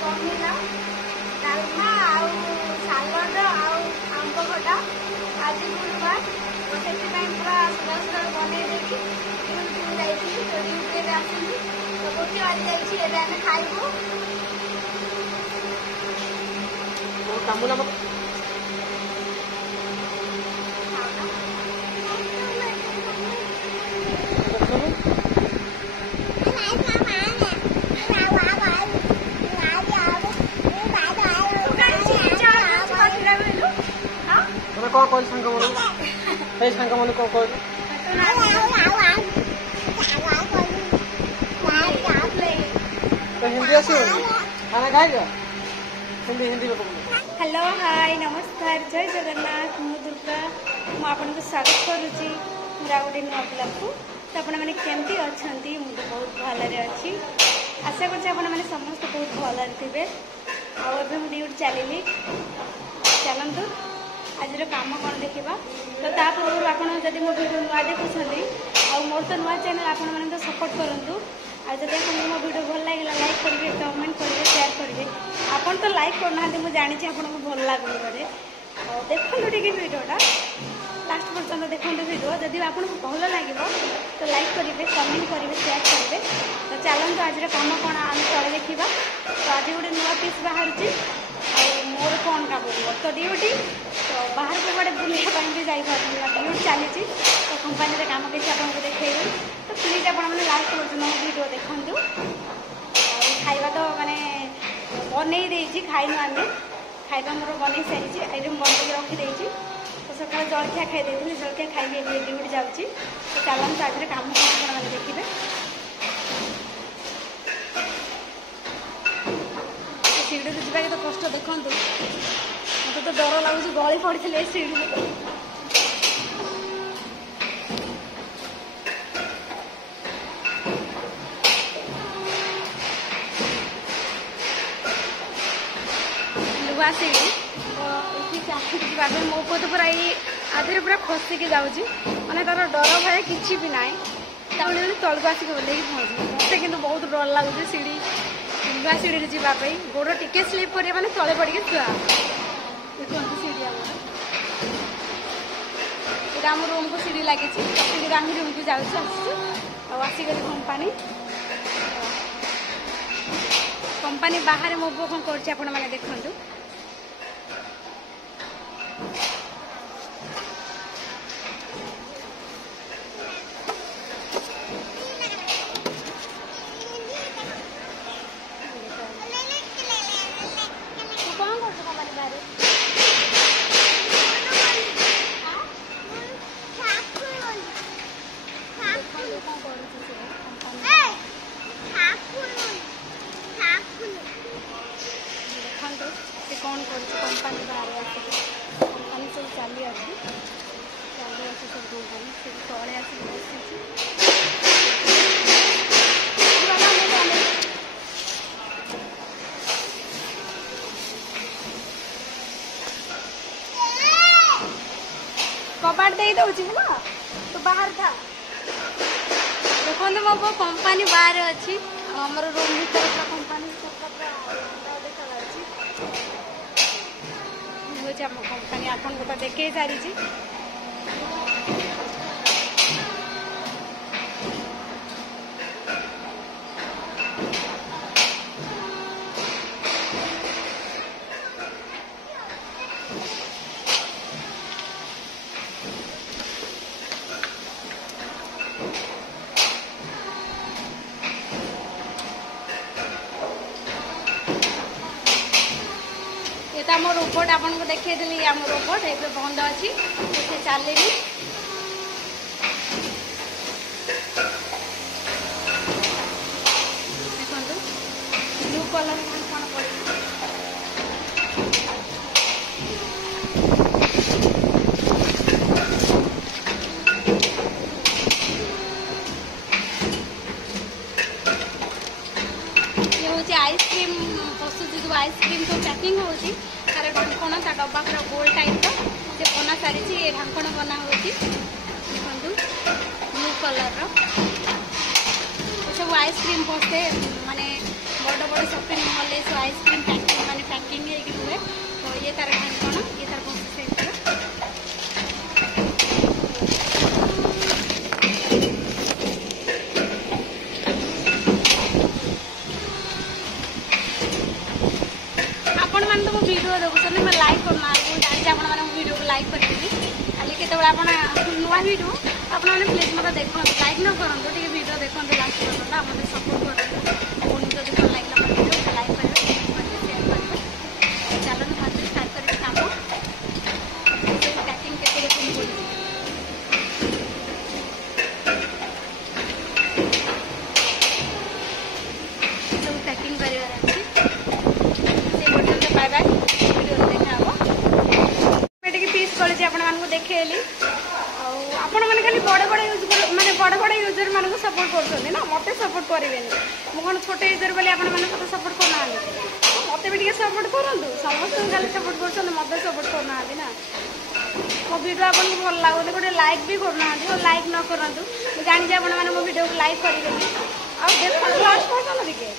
बनेला डालमा आउ सालड आउ आंब खटा आज गुरुवार तो से पूरा सुधा सुधा बन ड्यूटी तो ड्यूटी आसली तो गोटे बाजी जाइए आम खाइबू कौन कौन संग मन हे संग मन को कौन तो हिंदी आसी खाना खाएगा हिंदी हिंदी में हेलो हाय नमस्कार जय जगन्नाथ मु दुर्गा मु आपन को स्वागत करूची मोरा गोटे नुआ ब्लॉग को तो आपण माने केमती अछंती मु तो बहुत भलरे अछि आशा करछि आपण माने समस्त बहुत भलरे थिबे आ एबे मु ड्यूटी चलिली चलंतु आज कम कौन देखा तो ता पूर्व आप मो वीडियो नुआ देखुं आ मोर तो नुआ चैनल आपण मैंने सपोर्ट करूँ आज जब आपको मो वीडियो भल लगे लाइक करेंगे कमेंट करेंगे शेयर करेंगे आपन तो लाइक करना मुझे जानी आपको भल लगे बोले देखो टे वीडियोटा लास्ट पर्यटन देखो वीडियो जब आपको भल लगे तो लाइक करेंगे कमेंट करेंगे शेयर करेंगे तो चलते आज कम कौन आम तले देखा तो आज गोटे नुआ पीस बाहर मोर कौन काम तो ड्यूटी तो बाहर को बड़े बुलाया भी जापर ड्यूटी चली तो कंपानी काम किसी आपको देखेबी तो प्लीज आप लास्ट पर्यटन वीडियो देखूँ खाଇବା तो माने बनई देती खाइनु आम खाଇବା मोर बनई सारी एकदम बनई रखीदे तो सकाल जलखिया खाई जलखिया खाई ड्यूटी जाऊँगी तो चलते आज कम कौन मैंने देखिए सीढ़ी जावाक तो कष्ट देखु मत तो डर लगुच गली पड़ी सीढ़ी लुआ सीढ़ी तो ये मो पुआ तो पूरा आधे पूरा खसिकी जाऊँगी मैंने तार डर भय कि भी ना तलू आसिक बोलेगी पहुँची मत कि बहुत डर लगुच सीढ़ी लुआ सीढ़ी जावाई गोड़ टिके स्लीप कर मैंने तले पड़ी थुआ देखो सीढ़ी आम रूम को सीढ़ी लगी सीढ़ी आम रूम को जाऊँ आसिक कंपानी बाहर मो बो कौन कर देखु कौन कर कंपानी बाहर कंपानी सब चली सब कंपानी तले कबाट दे दूची ना तो बाहर था देखो मो कंपानी बाहर अच्छी आमर रूम भर कंपानी आम कंपानी आपन को तो देखे सारी आम रोबोट आपन को देखी देली आम रोबोट ए बंद अच्छी से चलनी देखो ब्लू कलर कौन पड़ आइसक्रीम पशुची जो आइसक्रीम सब पैकिंग होती तार ढांकण ता डब्बा पूरा गोल टाइप से बना सारी ये ढांकण बना होती देखो ब्लू कलर सब आइसक्रीम पशे माने बड़ बड़ शॉपिंग मॉल सब आइसक्रीम पैकिंग माने पैकिंग ହେଇକି ରୁହେ तो ये तार ढांकण ये तार प्रोसेस आपण मान तो वीडियो देखुछन मैं लाइक करना जानि आपण मान वीडियो को लाइक करिबी खाली केते आपण नुआ वीडियो आपण माने प्लीज मत देखो लाइक न करंतो ठीक वीडियो देखो लास्ट करंतो हमरे सपोर्ट करंतो फोन जदी कोन लाइक न करंतो लाइक करिवे शेयर करिवे चलो न फास्ट स्टार्ट करिवे काम पैकिंग केते कोन बोली तो पैकिंग करिवे अछि बाय बाय वीडियो देखा हो मेटे पीस करी आपण मानू देखेली आपण मैंने खाली बड़ बड़ यूज माने बड़ बड़ यूजर मान को सपोर्ट करछन ना मते सपोर्ट करेबेनी मो कोन छोटे यूजर बोली आपण माने तो सपोर्ट करना मते भी ଟିକେ सपोर्ट करंतु समस्त खाली सपोर्ट करछन मते सपोर्ट करना ना मो वीडियो आपन को भल लागो गोटे लाइक भी करना और लाइक न करंतु जानि जे आपण माने मो वीडियो को लाइक करिबेनी आ देखो लास्ट पर्यंत देखिए